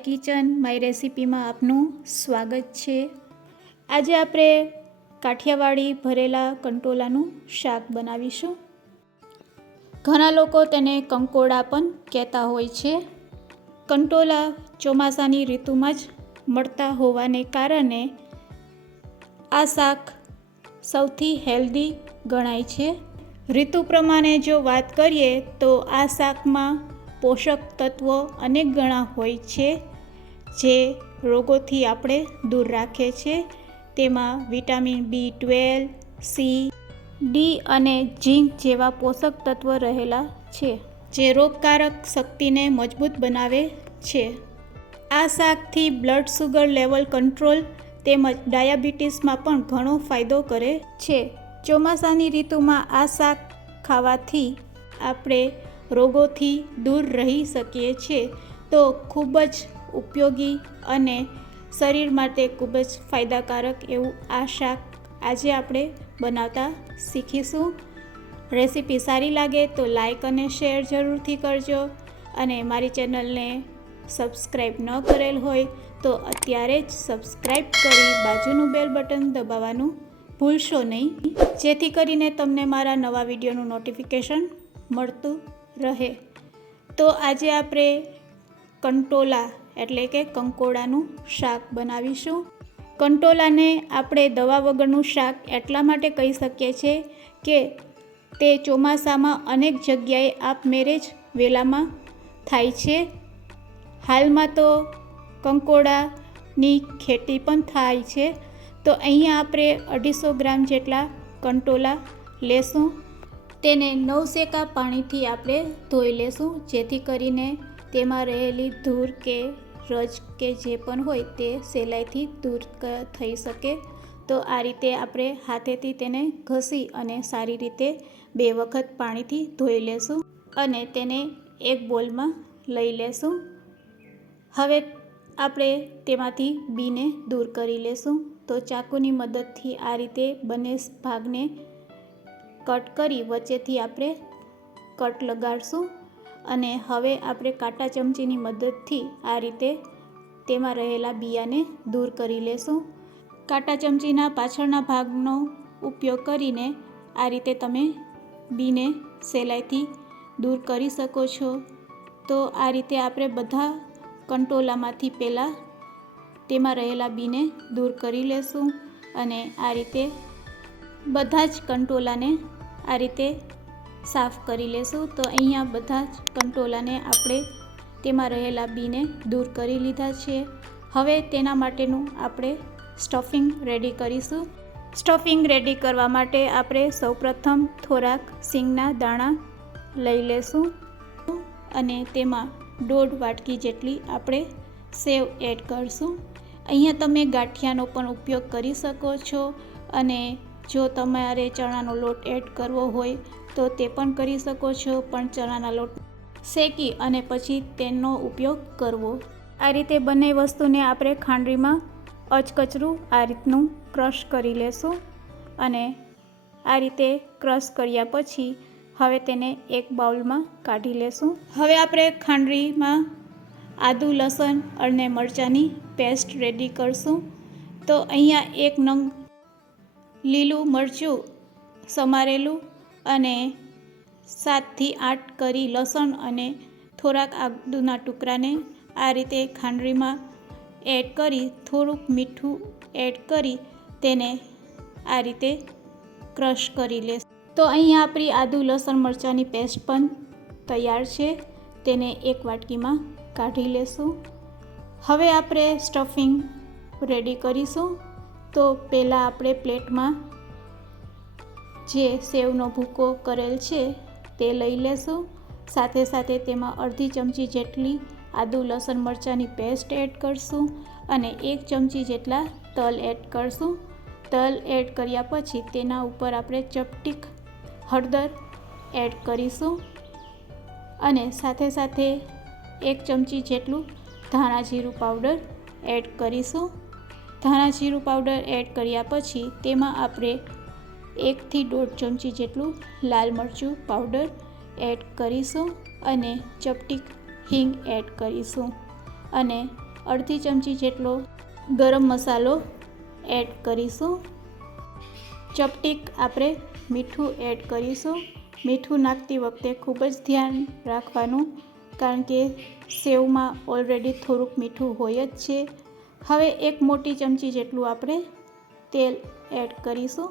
My kitchen, my રેસિપીમાં આપનું સ્વાગત છે. આજે આપણે કાઠિયાવાડી ભરેલા કંટોલાનું શાક બનાવીશું. ઘણા લોકો તેને કંકોડા પણ કહેતા હોય છે. કંટોલા ચોમાસાની ઋતુમાં જ મળતા હોવાને કારણે આ શાક સૌથી હેલ્ધી ગણાય છે. ઋતુ પ્રમાણે જો વાત કરીએ તો આ શાકમાં પોષક તત્વો અનેક ગણા હોય છે. જે રોગોથી આપણે દૂર રાખે છે, તેમાં vitamin B twelve C, D અને ઝીંક જેવા પોષક તત્વો રહેલા છે, જે રોગકારક શક્તિને મજબૂત બનાવે છે. આ શાકથી બ્લડ સુગર લેવલ કંટ્રોલ તેમજ ડાયાબિટીસમાં પણ ઘણો ફાયદો કરે છે. ચોમાસાની ઋતુમાં આ શાક ખાવાથી આપણે રોગોથી દૂર રહી શકીએ છીએ તો ખૂબ જ ઉપયોગી અને શરીર માટે ખૂબ જ ફાયદાકારક એવું આ શાક આજે આપણે બનાવતા શીખીશું. રેસીપી સારી લાગે તો લાઈક અને શેર જરૂરથી કરજો અને મારી ચેનલને સબસ્ક્રાઈબ ન કરેલ હોય તો અત્યારે જ સબસ્ક્રાઈબ કરી બાજુનું બેલ બટન દબાવવાનું ભૂલશો નહીં. જેથી કરીને તમને મારા નવા વિડીયોનું નોટિફિકેશન મળતું રહે. તો આજે આપણે કંટોલા એટલે કે કંકોડાનું શાક બનાવીશું. કંટોલાને આપણે દવા વગરનું શાક એટલા માટે કહી શકીએ છીએ કે તે ચોમાસામાં અનેક જગ્યાએ આપમેરે જ વેલામાં થાય છે. હાલમાં તો કંકોડાની ખેતી પણ થાય છે. તો અહીંયા આપણે અઢીસો ગ્રામ જેટલા કંટોલા લેશું. તેને નવસેકા પાણીથી આપણે ધોઈ લેશું, જેથી કરીને તેમાં રહેલી ધૂળ કે રજ કે જે પણ હોય તે સહેલાઈથી દૂર થઈ શકે. તો આ રીતે આપણે હાથેથી તેને ઘસી અને સારી રીતે બે વખત પાણીથી ધોઈ લેશું અને તેને એક બોલમાં લઈ લેશું. હવે આપણે તેમાંથી બીને દૂર કરી લેશું. તો ચાકુની મદદથી આ રીતે બંને ભાગને કટ કરી વચ્ચેથી આપણે કટ લગાડશું. અને હવે આપણે કાંટા ચમચીની મદદથી આ રીતે તેમાં રહેલા બિયાને દૂર કરી લેશું. કાંટા ચમચીના પાછળના ભાગનો ઉપયોગ કરીને આ રીતે તમે બીને સહેલાઈથી દૂર કરી શકો છો. તો આ રીતે આપણે બધા કંટોલામાંથી પહેલાં તેમાં રહેલા બીને દૂર કરી લેશું અને આ રીતે બધા જ કંટોલાને આ રીતે સાફ કરી લેશું. તો અહીંયા બધા જ કંટોલાને આપણે તેમાં રહેલા બીને દૂર કરી લીધા છે. હવે તેના માટેનું આપણે સ્ટફિંગ રેડી કરીશું. સ્ટફિંગ રેડી કરવા માટે આપણે સૌપ્રથમ થોડાક સિંગના દાણા લઈ લેશું અને તેમાં દોઢ વાટકી જેટલી આપણે સેવ એડ કરશું. અહીંયા તમે ગાંઠિયાનો પણ ઉપયોગ કરી શકો છો અને જો તમારે ચણાનો લોટ એડ કરવો હોય તો તે પણ કરી શકો છો, પણ ચણાના લોટ શેકી અને પછી તેનો ઉપયોગ કરવો. આ રીતે બંને વસ્તુને આપણે ખાંડરીમાં અચકચરું આ રીતનું ક્રશ કરી લેશું અને આ રીતે ક્રશ કર્યા પછી હવે તેને એક બાઉલમાં કાઢી લેશું. હવે આપણે ખાંડરીમાં આદુ, લસણ અને મરચાંની પેસ્ટ રેડી કરશું. તો અહીંયા એક નંગ લીલું મરચું સમારેલું અને સાતથી આઠ કરી લસણ અને થોડાક આદુના ટુકડાને આ રીતે ખાંડરીમાં એડ કરી થોડુંક મીઠું એડ કરી તેને આ રીતે ક્રશ કરી લેશ. તો અહીંયા આપણી આદુ લસણ મરચાંની પેસ્ટ પણ તૈયાર છે. તેને એક વાટકીમાં કાઢી લેશું. હવે આપણે સ્ટફિંગ રેડી કરીશું. તો પહેલાં આપણે પ્લેટમાં જે સેવનો ભૂકો કરેલ છે તે લઈ લેશું. સાથે સાથે તેમાં અડધી ચમચી જેટલી આદુ, લસણ મરચાંની પેસ્ટ એડ કરશું અને એક ચમચી જેટલા તલ એડ કરશું. તલ એડ કર્યા પછી તેના ઉપર આપણે ચપટીક હળદર એડ કરીશું અને સાથે સાથે એક ચમચી જેટલું ધાણા જીરું પાવડર એડ કરીશું. ધાણા જીરું પાવડર એડ કર્યા પછી તેમાં આપણે એકથી દોઢ ચમચી જેટલું લાલ મરચું પાવડર એડ કરીશું અને ચપટીક હિંગ એડ કરીશું અને અડધી ચમચી જેટલો ગરમ મસાલો એડ કરીશું. ચપટીક આપણે મીઠું એડ કરીશું. મીઠું નાખતી વખતે ખૂબ જ ધ્યાન રાખવાનું કારણ કે સેવમાં ઓલરેડી થોડુંક મીઠું હોય જ છે. હવે એક મોટી ચમચી જેટલું આપણે તેલ એડ કરીશું.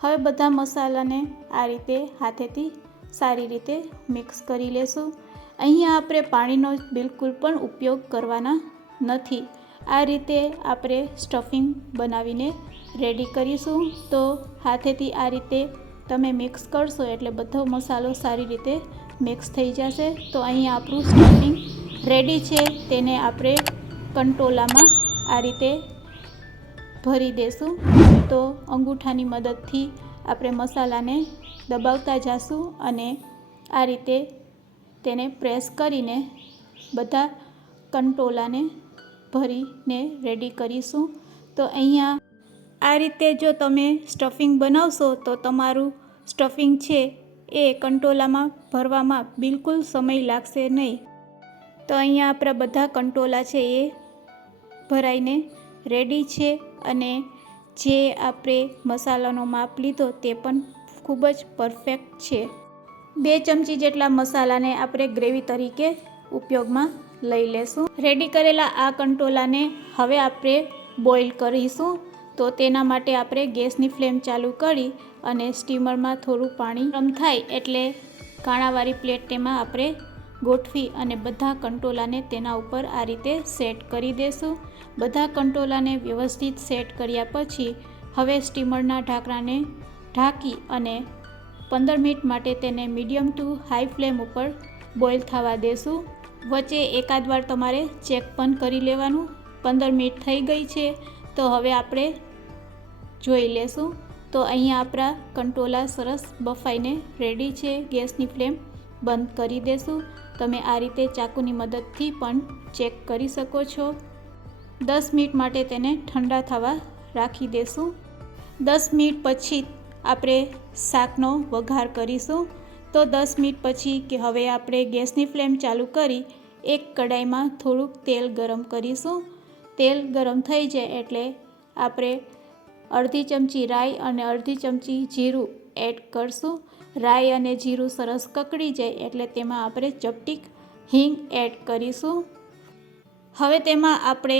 હવે બધા મસાલાને આ રીતે હાથેથી સારી રીતે મિક્સ કરી લેશું. અહીંયા આપણે પાણીનો બિલકુલ પણ ઉપયોગ કરવાના નથી. આ રીતે આપણે સ્ટફિંગ બનાવીને રેડી કરીશું. તો હાથેથી આ રીતે તમે મિક્સ કરશો એટલે બધો મસાલો સારી રીતે મિક્સ થઈ જશે. તો અહીંયા આપણું સ્ટફિંગ રેડી છે. તેને આપણે કંટોલામાં આ રીતે ભરી દેશું. તો અંગૂઠાની મદદથી આપણે મસાલાને દબાવતા જાશું અને આ રીતે તેને પ્રેસ કરીને બધા કંટોલાને ભરીને રેડી કરીશું. તો અહીંયા આ રીતે જો તમે સ્ટફિંગ બનાવશો તો તમારું સ્ટફિંગ છે એ કંટોલામાં ભરવામાં બિલકુલ સમય લાગશે નહીં. તો અહીંયા આપણા બધા કંટોલા છે એ ભરાઈને રેડી છે અને જે આપણે મસાલાનો માપ લીધો તે પણ ખૂબ જ પરફેક્ટ છે. બે ચમચી જેટલા મસાલાને આપણે ગ્રેવી તરીકે ઉપયોગમાં લઈ લેશું. રેડી કરેલા આ કંટોલાને હવે આપણે બોઇલ કરીશું. તો તેના માટે આપણે ગેસની ફ્લેમ ચાલુ કરી અને સ્ટીમરમાં થોડું પાણી ગરમ થાય એટલે કાણાવાળી પ્લેટ તેમાં આપણે ગોઠવી અને બધા કંટોલાને તેના ઉપર આ રીતે સેટ કરી દેશું. બધા કંટોલાને વ્યવસ્થિત સેટ કર્યા પછી હવે સ્ટીમરના ઢાંકણાને ઢાંકી અને પંદર મિનિટ માટે તેને મીડિયમ ટુ હાઈ ફ્લેમ ઉપર બોઇલ થવા દેશું. વચ્ચે એકાદ વાર તમારે ચેક પણ કરી લેવાનું. પંદર મિનિટ થઈ ગઈ છે, તો હવે આપણે જોઈ લેશું. તો અહીંયા આપણા કંટોલા સરસ બફાઈને રેડી છે. ગેસની ફ્લેમ બંધ કરી દેશું. તમે આ રીતે ચાકુની મદદથી પણ ચેક કરી શકો છો. દસ મિનિટ માટે તેને ઠંડા થવા રાખી દેશું. દસ મિનિટ પછી આપણે શાકનો વઘાર કરીશું. તો દસ મિનિટ પછી કે હવે આપણે ગેસની ફ્લેમ ચાલુ કરી એક કડાઈમાં થોડુંક તેલ ગરમ કરીશું. તેલ ગરમ થઈ જાય એટલે આપણે અડધી ચમચી રાઈ અને અડધી ચમચી જીરું એડ કરશું. રાઈ અને જીરું સરસ કકડી જાય એટલે તેમાં આપણે ચપટીક હિંગ એડ કરીશું. હવે તેમાં આપણે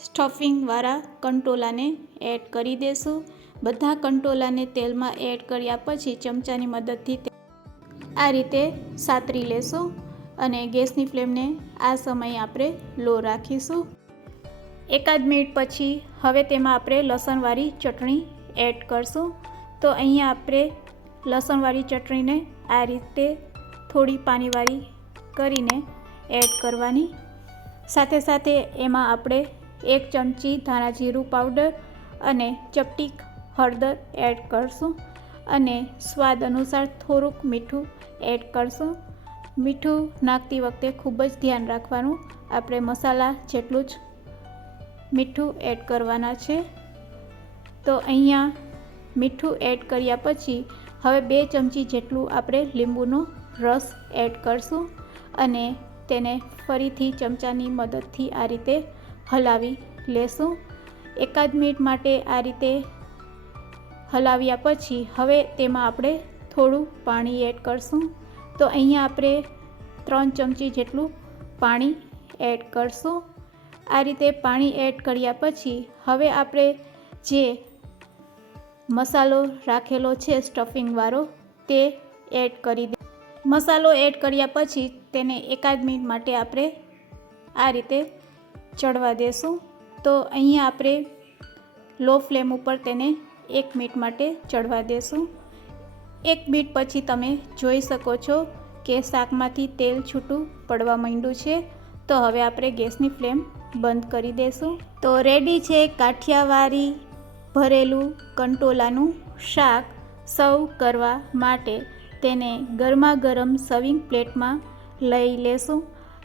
સ્ટફિંગવાળા કંટોલાને એડ કરી દઈશું બધા કંટોલાને તેલમાં એડ કર્યા પછી ચમચાની મદદથી આ રીતે સાતરી લેશું અને ગેસની ફ્લેમને આ સમયે આપણે લો રાખીશું. એકાદ મિનિટ પછી હવે તેમાં આપણે લસણવાળી ચટણી એડ કરશું. તો અહીંયા આપણે લસણવાળી ચટણીને આ રીતે થોડી પાણીવાળી કરીને એડ કરવાની. સાથે સાથે એમાં આપણે એક ચમચી ધાણા જીરું પાવડર અને ચપટી હળદર એડ કરશું અને સ્વાદ અનુસાર થોડુંક મીઠું એડ કરશું. મીઠું નાખતી વખતે ખૂબ જ ધ્યાન રાખવાનું. આપણે મસાલા જેટલું જ મીઠું એડ કરવાના છે. તો અહીંયા મીઠું એડ કર્યા પછી હવે બે ચમચી જેટલું આપણે લીંબુનો રસ એડ કરશું અને તેને ફરીથી ચમચાની મદદથી આ રીતે હલાવી લેશું. એકાદ મિનિટ માટે આ રીતે હલાવ્યા પછી હવે તેમાં આપણે થોડું પાણી એડ કરશું. તો અહીંયા આપણે ત્રણ ચમચી જેટલું પાણી એડ કરશું. આ રીતે પાણી એડ કર્યા પછી હવે આપણે જે મસાલો રાખેલો છે સ્ટફિંગવાળો, તે એડ કરી દે. મસાલો એડ કર્યા પછી તેને એકાદ મિનિટ માટે આપણે આ રીતે ચડવા દેશું. તો અહીંયા આપણે લો ફ્લેમ ઉપર તેને એક મિનિટ માટે ચડવા દેશું. એક મિનિટ પછી તમે જોઈ શકો છો કે શાકમાંથી તેલ છૂટું પડવા માંડ્યું છે. તો હવે આપણે ગેસની ફ્લેમ બંધ કરી દઈશું તો રેડી છે કાઠિયાવાડી ભરેલું કંટોલાનું શાક સર્વ કરવા માટે તેને ગરમા ગરમ સર્વિંગ પ્લેટમાં લઈ લેશું.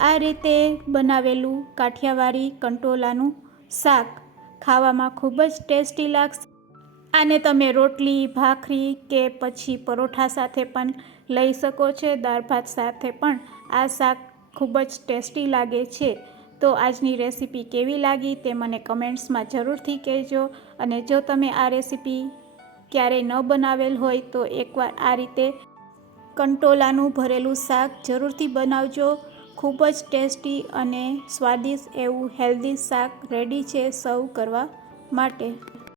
આ રીતે બનાવેલું કાઠિયાવાડી કંટોલાનું શાક ખાવામાં ખૂબ જ ટેસ્ટી લાગશે. આને તમે રોટલી, ભાખરી કે પછી પરોઠા સાથે પણ લઈ શકો છો, દાળ ભાત સાથે પણ. આ શાક ખૂબ જ ટેસ્ટી લાગે છે. તો આજની રેસીપી કેવી લાગી તે મને કમેન્ટ્સમાં જરૂરથી કહેજો. અને જો તમે આ રેસીપી ક્યારેય ન બનાવેલ હોય તો એકવાર આ રીતે કંટોલાનું ભરેલું શાક જરૂરથી બનાવજો. ખૂબ જ ટેસ્ટી અને સ્વાદિષ્ટ એવું હેલ્ધી શાક રેડી છે સર્વ કરવા માટે.